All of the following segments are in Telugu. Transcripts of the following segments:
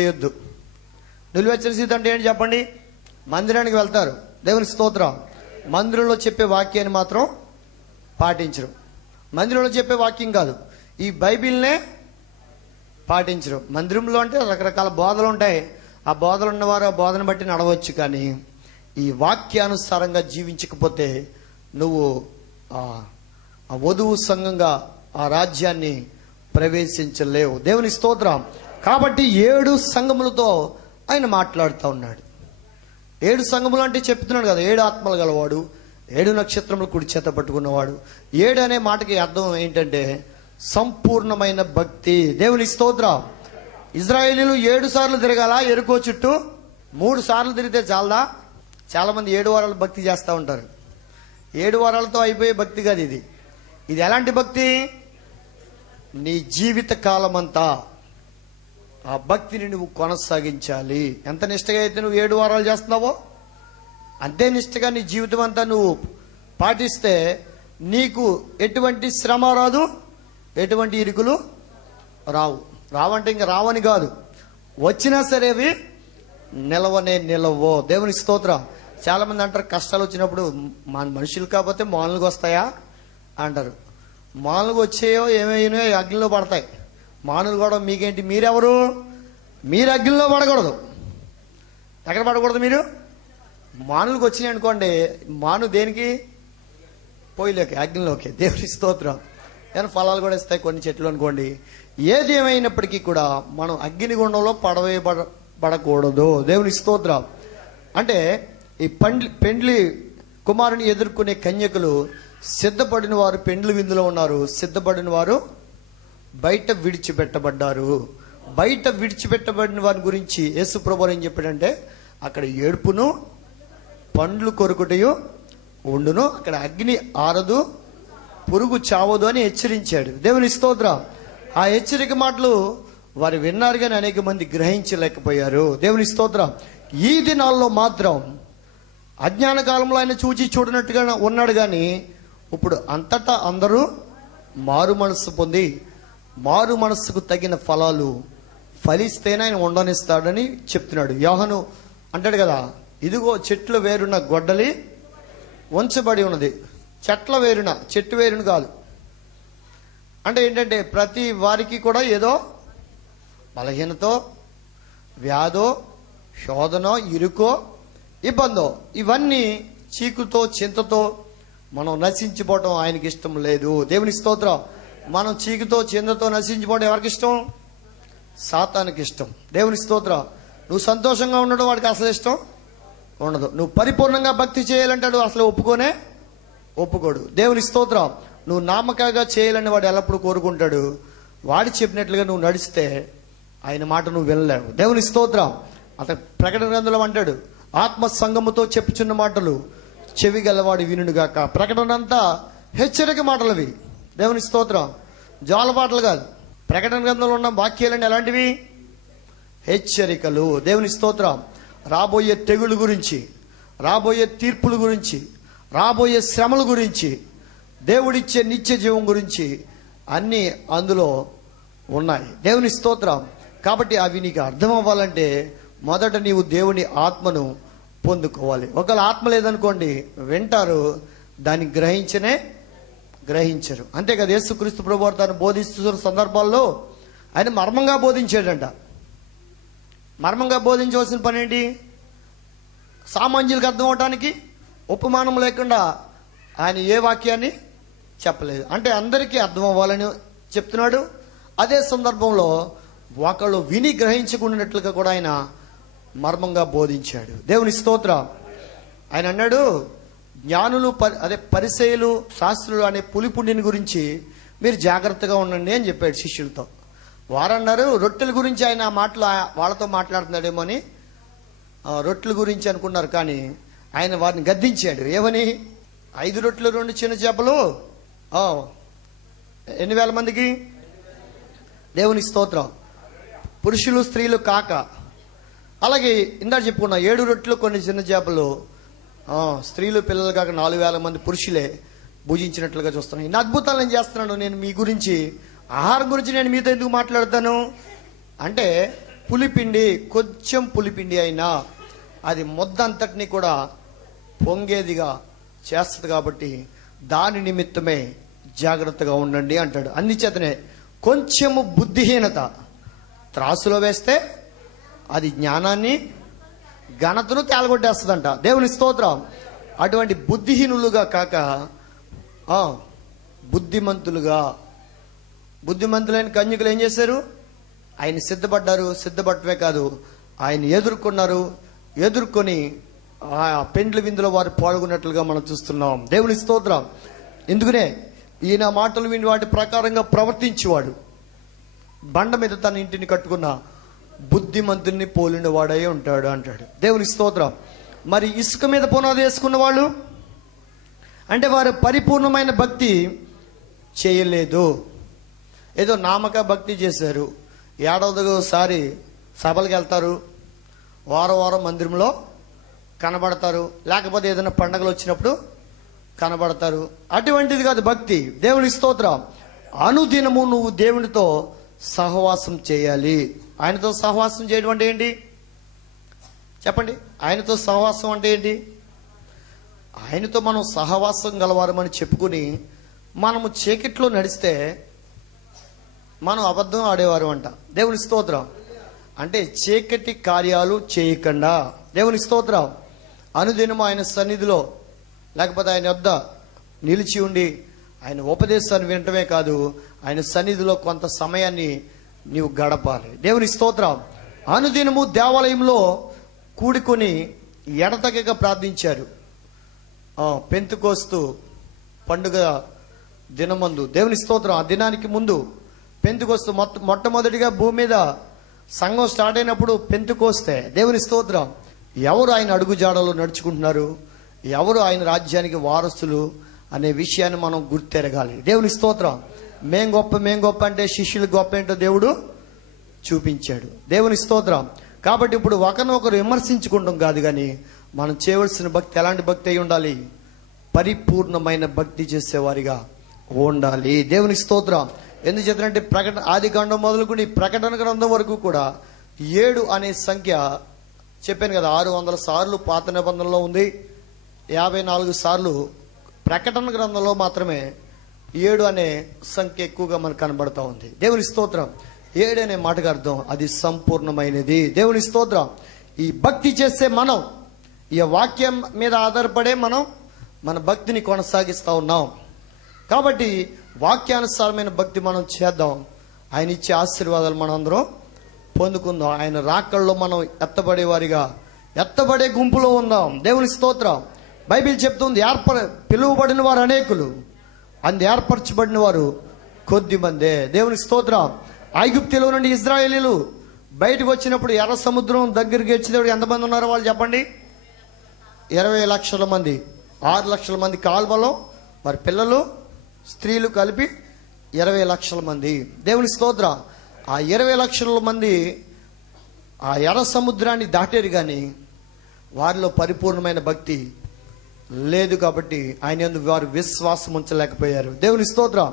చేయొద్దు. నిలువెచ్చని స్థితి అంటే ఏంటి చెప్పండి? మందిరానికి వెళ్తారు, దేవుని స్తోత్రం, మందిరంలో చెప్పే వాక్యాన్ని మాత్రం పాటించరు. మందిరంలో చెప్పే వాక్యం కాదు, ఈ బైబిల్నే పాటించరు. మందిరంలో అంటే రకరకాల బోధలు ఉంటాయి, ఆ బోధలు ఉన్నవారు ఆ బోధన బట్టి నడవచ్చు, కానీ ఈ వాక్యానుసారంగా జీవించకపోతే నువ్వు ఆ వధువు సంఘంగా ఆ రాజ్యాన్ని ప్రవేశించలేవు. దేవుని స్తోత్రం. కాబట్టి 7 సంఘములతో ఆయన మాట్లాడుతూ ఉన్నాడు. 7 సంఘములు అంటే చెప్తున్నాడు కదా, 7 ఆత్మలు గలవాడు, 7 నక్షత్రములు కుడి చేత పట్టుకున్నవాడు. 7 అనే మాటకి అర్థం ఏంటంటే సంపూర్ణమైన భక్తి. దేవుని స్తోత్రం. ఇజ్రాయేలీలు 7 సార్లు తిరగాల ఎరుకో చుట్టూ? 3 సార్లు తిరిగితే చాలదా? చాలా మంది 7 వారాలు భక్తి చేస్తూ ఉంటారు. 7 వారాలతో అయిపోయే భక్తి కాదు ఇది. ఇది ఎలాంటి భక్తి? నీ జీవిత కాలం అంతా ఆ భక్తిని నువ్వు కొనసాగించాలి. ఎంత నిష్టగా అయితే నువ్వు 7 వారాలు చేస్తున్నావో అంతే నిష్టగా నీ జీవితం అంతా నువ్వు పాటిస్తే నీకు ఎటువంటి శ్రమ రాదు, ఎటువంటి ఇరుకులు రావంటే ఇంకా రావని కాదు, వచ్చినా సరే అవి నిలవో. దేవుని స్తోత్రం. చాలా మంది అంటారు కష్టాలు వచ్చినప్పుడు మనుషులు కాకపోతే మానులుగా వస్తాయా అంటారు. మానులుగా వచ్చాయో ఏమైనా అగ్నిలో పడతాయి. మానులు కూడా మీకేంటి? మీరెవరు? మీరు అగ్నిలో పడకూడదు. ఎక్కడ పడకూడదు? మీరు మానులకు వచ్చినాయి అనుకోండి, మాను దేనికి? పొయ్యిలోకి, అగ్నిలోకి. దేవుని స్తోత్రం. ఏమైనా ఫలాలు కూడా ఇస్తాయి కొన్ని చెట్లు అనుకోండి. ఏది ఏమైనప్పటికీ కూడా మనం అగ్నిగుండంలో పడకూడదు. దేవుని స్తోత్రం. అంటే ఈ పెండ్లి కుమారుని ఎదుర్కొనే కన్యకులు సిద్ధపడిన వారు పెండ్లి విందులో ఉన్నారు, సిద్ధపడిన వారు బయట విడిచిపెట్టబడ్డారు. బయట విడిచిపెట్టబడిన వారి గురించి యేసు ప్రభువు ఏం చెప్పాడంటే అక్కడ ఏడుపును పండ్లు కొరుకుటయు ఉండును, అక్కడ అగ్ని ఆరదు, పురుగు చావదు అని హెచ్చరించాడు. దేవుని స్తోత్రం. ఆ హెచ్చరిక మాటలు వారు విన్నారు కానీ అనేక మంది గ్రహించలేకపోయారు. దేవుని స్తోత్రం. ఈ దినాల్లో మాత్రం అజ్ఞాన కాలంలో ఆయన చూచి చూడనట్టుగా ఉన్నాడు, కానీ ఇప్పుడు అంతటా అందరూ మారు మనస్సు పొంది మారు మనస్సుకు తగిన ఫలాలు ఫలిస్తేనే ఆయన ఉండనిస్తాడని చెప్తున్నాడు. యోహాను అంటాడు కదా, ఇదిగో చెట్ల వేరున గొడ్డలి ఉంచబడి ఉన్నది. చెట్ల వేరున, చెట్టు వేరును కాదు. అంటే ఏంటంటే ప్రతి వారికి కూడా ఏదో బలహీనతో, వ్యాధో, శోధనో, ఇరుకో, ఇబ్బందో, ఇవన్నీ చీకుతో చింతతో మనం నశించిపోవటం ఆయనకి ఇష్టం లేదు. దేవుని స్తోత్రం. మనం చీకుతో చింతతో నశించిపోవడం ఎవరికి ఇష్టం? సాతానికి ఇష్టం. దేవుని స్తోత్రం. నువ్వు సంతోషంగా ఉండడం వాడికి అసలు ఇష్టం ఉండదు. నువ్వు పరిపూర్ణంగా భక్తి చేయాలంటాడు అసలు ఒప్పుకోడు. దేవుని స్తోత్రం. నువ్వు నామకాగా చేయాలని వాడు ఎల్లప్పుడూ కోరుకుంటాడు. వాడి చెప్పినట్లుగా నువ్వు నడిస్తే ఆయన మాట నువ్వు వినలేవు. దేవుని స్తోత్రం. అతను ప్రకటన గ్రంథంలో అంటాడు, ఆత్మ సంగముతో చెప్పుచున్న మాటలు చెవి గలవాడు వినుగాక. ప్రకటన అంతా హెచ్చరిక మాటలవి. దేవుని స్తోత్రం. జోలపాటలు కాదు. ప్రకటన గ్రంథంలో ఉన్న వాక్యాలన్నీ ఎలాంటివి? హెచ్చరికలు. దేవుని స్తోత్రం. రాబోయే తెగులు గురించి, రాబోయే తీర్పుల గురించి, రాబోయే శ్రమల గురించి, దేవుడిచ్చే నిత్య జీవం గురించి అన్నీ అందులో ఉన్నాయి. దేవుని స్తోత్రం. కాబట్టి అవి నీకు అర్థం అవ్వాలంటే మొదట నీవు దేవుని ఆత్మను పొందుకోవాలి. ఒకవేళ ఆత్మ లేదనుకోండి, వింటారు, దాన్ని గ్రహించరు. అంతే కదా. యేసుక్రీస్తు ప్రభువు తాను బోధిస్తున్న సందర్భాల్లో ఆయన మర్మంగా బోధించాడంట. మర్మంగా బోధించవలసిన పని ఏంటి? సామాన్యులకు అర్థం అవటానికి ఉపమానం లేకుండా ఆయన ఏ వాక్యాన్ని చెప్పలేదు. అంటే అందరికీ అర్థం అవ్వాలని చెప్తున్నాడు. అదే సందర్భంలో ఒకళ్ళు విని గ్రహించుకున్నట్లుగా కూడా ఆయన మర్మంగా బోధించాడు. దేవుని స్తోత్రం. ఆయన అన్నాడు, జ్ఞానులు పరిసయ్యులు శాస్త్రులు అనే పులిపుండిని గురించి మీరు జాగ్రత్తగా ఉండండి అని చెప్పాడు శిష్యులతో. వారన్నారు రొట్టెల గురించి ఆయన వాళ్ళతో మాట్లాడుతున్నాడేమో అని రొట్టెల గురించి అనుకున్నారు. కానీ ఆయన వారిని గద్దించాడు. ఏమని? 5 రొట్టెలు 2 చిన్న చేపలు ఎన్ని వేల మందికి? దేవుని స్తోత్రం. పురుషులు స్త్రీలు కాక. అలాగే ఇందాక చెప్పుకున్నా 7 రొట్టెలు కొన్ని చిన్న చేపలు స్త్రీలు పిల్లలు కాక 4,000 మంది పురుషులే భుజించినట్లుగా చూస్తున్నాను. ఇన్ని అద్భుతాలు నేను చేస్తున్నాను. నేను మీ గురించి, ఆహారం గురించి నేను మీతో ఎందుకు మాట్లాడతాను అంటే పులిపిండి, కొంచెం పులిపిండి అయినా అది ముద్ద అంతటిని కూడా పొంగేదిగా చేస్తుంది. కాబట్టి దాని నిమిత్తమే జాగ్రత్తగా ఉండండి అంటాడు. అందుచేతనే కొంచెము బుద్ధిహీనత త్రాసులో వేస్తే అది జ్ఞానాన్ని ఘనతను తేలగొట్టేస్తుందంట. దేవుని స్తోత్రం. అటువంటి బుద్ధిహీనులుగా కాక బుద్ధిమంతులైన కన్యకులు ఏం చేశారు? ఆయన సిద్ధపడ్డారు. సిద్ధపడటమే కాదు, ఆయన ఎదుర్కొని ఆ పెండ్లి విందులో వారు పాల్గొన్నట్లుగా మనం చూస్తున్నాం. దేవుని స్తోత్రం. ఎందుకనే ఈయన మాటలు విని వాటి ప్రకారంగా ప్రవర్తించేవాడు బండ మీద తన ఇంటిని కట్టుకున్న బుద్ధిమంతుల్ని పోలిన వాడై ఉంటాడు అంటాడు. దేవుని స్తోత్రం. మరి ఇసుక మీద పునాది వేసుకున్న వాళ్ళు అంటే వారు పరిపూర్ణమైన భక్తి చేయలేదు. ఏదో నామక భక్తి చేశారు. ఏడాదికోసారి సభలకు వెళ్తారు, వారం మందిరంలో కనబడతారు, లేకపోతే ఏదైనా పండగలు వచ్చినప్పుడు కనబడతారు. అటువంటిది కాదు భక్తి. దేవుని స్తోత్రం. అనుదినము నువ్వు దేవునితో సహవాసం చేయాలి. ఆయనతో సహవాసం చేయడం అంటే ఏంటి చెప్పండి? ఆయనతో సహవాసం అంటే ఏంటి? ఆయనతో మనం సహవాసం గలవారమని చెప్పుకుని మనము చీకట్లో నడిస్తే మనం అబద్ధం ఆడేవారు అంట. దేవుని స్తోత్రం. అంటే చీకటి కార్యాలు చేయకుండా, దేవుని స్తోత్రం, అనుదినము ఆయన సన్నిధిలో లేకపోతే ఆయన వద్ద నిలిచి ఉండి ఆయన ఉపదేశాన్ని వినటమే కాదు, ఆయన సన్నిధిలో కొంత సమయాన్ని నీవు గడపాలి. దేవుని స్తోత్రం. అనుదినము దేవాలయంలో కూడుకొని ఎడతెగక ప్రార్థించారు. పెంతెకోస్తు పండుగ దినమందు, దేవుని స్తోత్రం, ఆ దినానికి ముందు పెంతెకోస్తు మొట్టమొదటిగా భూమి మీద సంఘం స్టార్ట్ అయినప్పుడు పెంతెకోస్తే, దేవుని స్తోత్రం, ఎవరు ఆయన అడుగుజాడలో నడుచుకుంటున్నారు, ఎవరు ఆయన రాజ్యానికి వారసులు అనే విషయాన్ని మనం గుర్తెరగాలి. దేవుని స్తోత్రం. మేం గొప్ప అంటే శిష్యులు గొప్ప ఏంటో దేవుడు చూపించాడు. దేవుని స్తోత్రం. కాబట్టి ఇప్పుడు ఒకరినొకరు విమర్శించుకుంటాం కాదు, కానీ మనం చేయవలసిన భక్తి ఎలాంటి భక్తి అయి ఉండాలి? పరిపూర్ణమైన భక్తి చేసేవారిగా ఉండాలి. దేవుని స్తోత్రం. ఎందుకు చెప్తారంటే ఆదికాండం మొదలుకొని ప్రకటన గ్రంథం వరకు కూడా 7 అనే సంఖ్య చెప్పాను కదా. 600 సార్లు పాత నిబంధనలో ఉంది, 54 సార్లు ప్రకటన గ్రంథంలో మాత్రమే 7 అనే సంఖ్య ఎక్కువగా మనకు కనబడతా ఉంది. దేవుని స్తోత్రం. 7 అనే మాటకు అర్థం అది సంపూర్ణమైనది. దేవుని స్తోత్రం. ఈ భక్తి చేసే మనం ఈ వాక్యం మీద ఆధారపడే మనం మన భక్తిని కొనసాగిస్తూ ఉన్నాం. కాబట్టి వాక్యానుసారమైన భక్తి మనం చేద్దాం. ఆయన ఇచ్చే ఆశీర్వాదాలు మనం అందరం పొందుకుందాం. ఆయన రాకల్లో మనం ఎత్తబడే గుంపులో ఉందాం. దేవుని స్తోత్రం. బైబిల్ చెప్తుంది, పిలువబడిన వారు అనేకులు, ఏర్పరచబడిన వారు కొద్ది మందే. దేవుని స్తోత్రం. ఐగుప్తులో నుండి ఇశ్రాయేలీలు బయటకు వచ్చినప్పుడు ఎర్ర సముద్రం దగ్గరికి వచ్చేటప్పుడు ఎంతమంది ఉన్నారో వాళ్ళు చెప్పండి? 20 లక్షల మంది. 6 లక్షల మంది కాల్వలో వారి పిల్లలు స్త్రీలు కలిపి 20 లక్షల మంది. దేవుని స్తోత్రం. ఆ 20 లక్షల మంది ఆ ఎర్ర సముద్రాన్ని దాటారు, కానీ వారిలో పరిపూర్ణమైన భక్తి లేదు. కాబట్టి ఆయన యందు వారు విశ్వాసం ఉంచలేకపోయారు. దేవుని స్తోత్రం.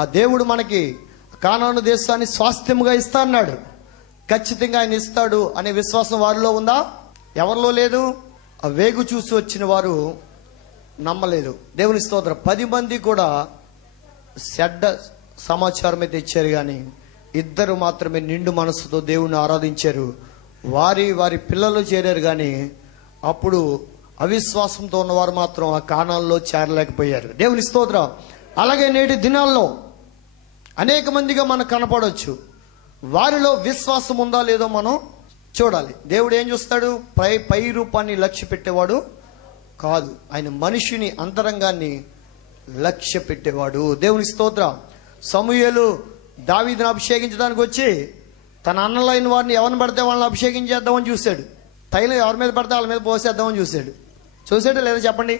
ఆ దేవుడు మనకి కానాను దేశాన్ని స్వాస్థ్యముగా ఇస్తా అన్నాడు. ఖచ్చితంగా ఆయన ఇస్తాడు అనే విశ్వాసం వారిలో ఉందా? ఎవరిలో లేదు. ఆ వేగు చూసి వచ్చిన వారు నమ్మలేదు. దేవుని స్తోత్రం. 10 మంది కూడా చెడ్డ సమాచారం అయితే ఇచ్చారు, కానీ 2 మాత్రమే నిండు మనసుతో దేవుణ్ణి ఆరాధించారు. వారి పిల్లలు చేరారు, కానీ అప్పుడు అవిశ్వాసంతో ఉన్నవారు మాత్రం ఆ కానాల్లో చేరలేకపోయారు. దేవుని స్తోత్రం. అలాగే నేటి దినాల్లో అనేక మందిగా మనకు కనపడవచ్చు. వారిలో విశ్వాసం ఉందా లేదో మనం చూడాలి. దేవుడు ఏం చూస్తాడు? పై రూపాన్ని లక్ష్య పెట్టేవాడు కాదు, ఆయన మనిషిని అంతరంగాన్ని లక్ష్య పెట్టేవాడు. దేవుని స్తోత్రం. సమూయేలు దావీదును అభిషేకించడానికి వచ్చి తన అన్నలైన వారిని ఎవరిని పడితే వాళ్ళని అభిషేకించేద్దామని చూశాడు. తైలం ఎవరి మీద పడితే వాళ్ళ మీద పోసేద్దామని చూశాడు లేదా చెప్పండి?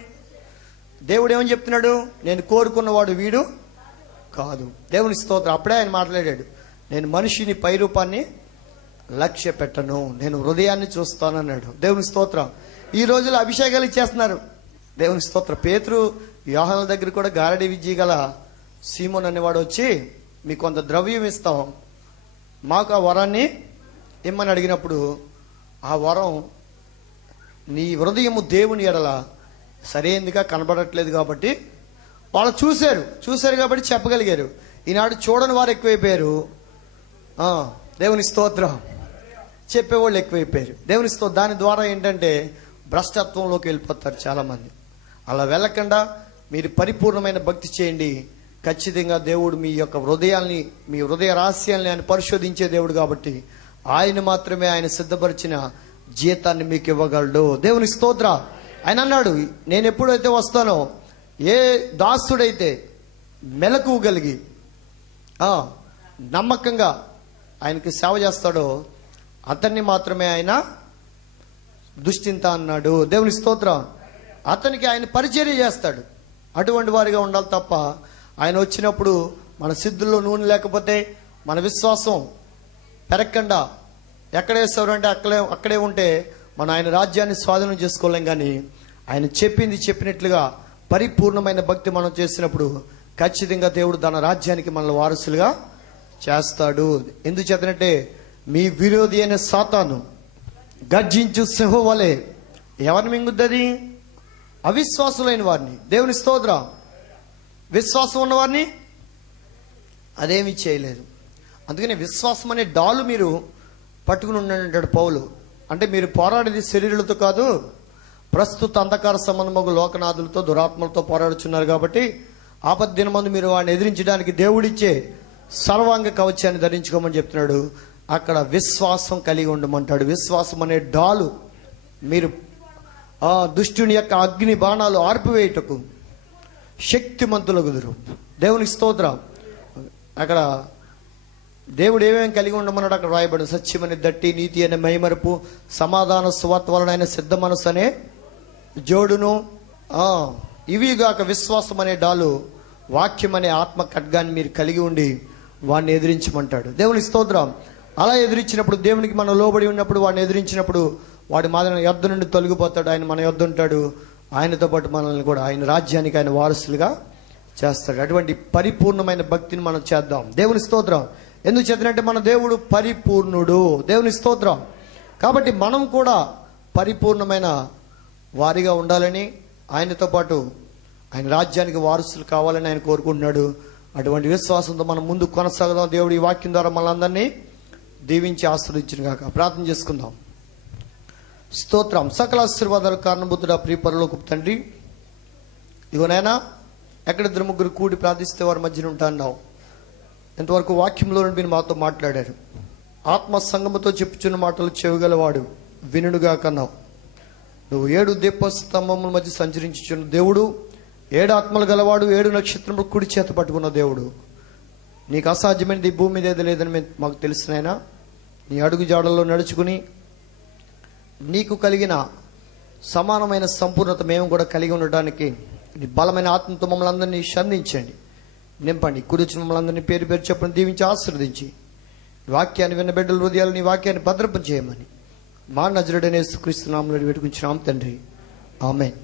దేవుడు ఏమని చెప్తున్నాడు? నేను కోరుకున్నవాడు వీడు కాదు. దేవుని స్తోత్రం. అప్పుడే ఆయన మాట్లాడాడు, నేను మనిషిని పై రూపాన్ని లక్ష్య పెట్టను, నేను హృదయాన్ని చూస్తానన్నాడు. దేవుని స్తోత్రం. ఈ రోజుల్లో అభిషేకాలు ఇచ్చేస్తున్నారు. దేవుని స్తోత్రం. పేతురు యోహాను దగ్గర కూడా గారడి విద్య గల సీమోన్ అనేవాడు వచ్చి, మీకు కొంత ద్రవ్యం ఇస్తాం, మాకు ఆ వరాన్ని ఇమ్మని అడిగినప్పుడు ఆ వరం నీ హృదయము దేవుని ఎడల సరైనదిగా కనబడట్లేదు కాబట్టి వాళ్ళు చూశారు కాబట్టి చెప్పగలిగారు. ఈనాడు చూడని వారు ఎక్కువైపోయారు, దేవుని స్తోత్రం చెప్పేవాళ్ళు ఎక్కువైపోయారు. దేవుని స్తోత్రం. దాని ద్వారా ఏంటంటే భ్రష్టత్వంలోకి వెళ్ళిపోతారు చాలామంది. అలా వెళ్ళకుండా మీరు పరిపూర్ణమైన భక్తి చేయండి. ఖచ్చితంగా దేవుడు మీ యొక్క హృదయాల్ని, మీ హృదయ రహస్యాల్ని ఆయన పరిశోధించే దేవుడు కాబట్టి ఆయన మాత్రమే ఆయన సిద్ధపరిచిన జీతాన్ని మీకు ఇవ్వగలడు. దేవుని స్తోత్ర. ఆయన అన్నాడు, నేను ఎప్పుడైతే వస్తానో ఏ దాసుడైతే మెలకువగలిగి నమ్మకంగా ఆయనకి సేవ చేస్తాడో అతన్ని మాత్రమే ఆయన దుష్టింత అన్నాడు. దేవుని స్తోత్రం. అతనికి ఆయన పరిచర్య చేస్తాడు. అటువంటి వారిగా ఉండాలి తప్ప ఆయన వచ్చినప్పుడు మన సిద్ధుల్లో నూనె లేకపోతే మన విశ్వాసం పెరగకుండా ఎక్కడ వేస్తారు అంటే అక్కడే ఉంటే మనం ఆయన రాజ్యాన్ని స్వాధీనం చేసుకోలేం. కానీ ఆయన చెప్పింది చెప్పినట్లుగా పరిపూర్ణమైన భక్తి మనం చేసినప్పుడు ఖచ్చితంగా దేవుడు తన రాజ్యానికి మనల్ని వారసులుగా చేస్తాడు. ఎందుకు చేతనంటే మీ విరోధి అయిన సాతాను గర్జించు సింహం వలె ఎవరిని మింగుద్దది? అవిశ్వాసులైన వారిని. దేవుని స్తోత్రం. విశ్వాసం ఉన్నవారిని అదేమీ చేయలేదు. అందుకని విశ్వాసం అనే డాలు మీరు పట్టుకుని ఉండంటాడు పౌలు. అంటే మీరు పోరాడేది శరీరులతో కాదు, ప్రస్తుత అంధకార సంబంధము లోకనాథులతో దురాత్మలతో పోరాడుచున్నారు. కాబట్టి ఆపద దినమందు మీరు వాడిని ఎదిరించడానికి దేవుడిచ్చే సర్వాంగ కవచాన్ని ధరించుకోమని చెప్తున్నాడు. అక్కడ విశ్వాసం కలిగి ఉండమంటాడు. విశ్వాసం అనే డాలు మీరు దుష్టుని యొక్క అగ్ని బాణాలు ఆర్పివేయుటకు శక్తిమంతులగుదురు. దేవుని స్తోత్రం. అక్కడ దేవుడు ఏమేమి కలిగి ఉండమన్నాడు అక్కడ రాయబడి, సత్యమని దట్టి, నీతి అనే మైమరుపు, సమాధాన సువార్త వలన ఆయన సిద్ధ మనసు అనే జోడును, ఇవిగాక విశ్వాసం అనే డాలు, వాక్యం అనే ఆత్మ ఖడ్గాన్ని మీరు కలిగి ఉండి వాడిని ఎదిరించమంటాడు. దేవుని స్తోత్రం. అలా ఎదిరించినప్పుడు, దేవునికి మనం లోబడి ఉన్నప్పుడు, వాడిని ఎదిరించినప్పుడు వాడి మన యొద్ద నుండి తొలగిపోతాడు. ఆయన మన యొద్ద ఉంటాడు. ఆయనతో పాటు మనల్ని కూడా ఆయన రాజ్యానికి ఆయన వారసులుగా చేస్తాడు. అటువంటి పరిపూర్ణమైన భక్తిని మనం చేద్దాం. దేవుని స్తోత్రం. ఎందుకు చేద్దానంటే మన దేవుడు పరిపూర్ణుడు. దేవుని స్తోత్రం. కాబట్టి మనం కూడా పరిపూర్ణమైన వారిగా ఉండాలని, ఆయనతో పాటు ఆయన రాజ్యానికి వారసులు కావాలని ఆయన కోరుకుంటున్నాడు. అటువంటి విశ్వాసంతో మనం ముందు కొనసాగదాం. దేవుడు ఈ వాక్యం ద్వారా మనందరినీ దీవించి ఆశీర్వదించును గాక. ప్రార్థన చేసుకుందాం. స్తోత్రం. సకల ఆశీర్వాదాలు కారణభూతుడా ప్రియ పరలోకపు తండ్రి, ఇదిగోనైనా ఎక్కడిద్దరు ముగ్గురు కూడి ప్రార్థిస్తే వారి మధ్యన ఉంటా అన్నావు. ఇంతవరకు వాక్యంలో నుండి మీరు మాతో మాట్లాడారు. ఆత్మ సంగముతో చెప్పుచున్న మాటలు చెవిగలవాడు వినుడుగా కన్నావు. నువ్వు 7 దీపస్తంభముల మధ్య సంచరించుచున్న దేవుడు, 7 ఆత్మలు గలవాడు, 7 నక్షత్రములు కుడి చేత పట్టుకున్న దేవుడు. నీకు అసాధ్యమైనది ఈ భూమి మీద ఏది లేదని మాకు తెలిసినైనా నీ అడుగు జాడల్లో నడుచుకుని నీకు కలిగిన సమానమైన సంపూర్ణత మేము కూడా కలిగి ఉండడానికి నీ బలమైన ఆత్మతో మమ్మల్ని అందరినీ సంధించండి, నింపండి. కుడిచి మమ్మల్ని అందరినీ పేరు పేరు చెప్పని దీవించి ఆశీర్వదించి వాక్యాన్ని విన్న బిడ్డల హృదయాలు నీ వాక్యాన్ని భద్రపం చేయమని మా నజరుడైన యేసుక్రీస్తు నామములో వేడుకుంటున్నాం తండ్రి. ఆమేన్.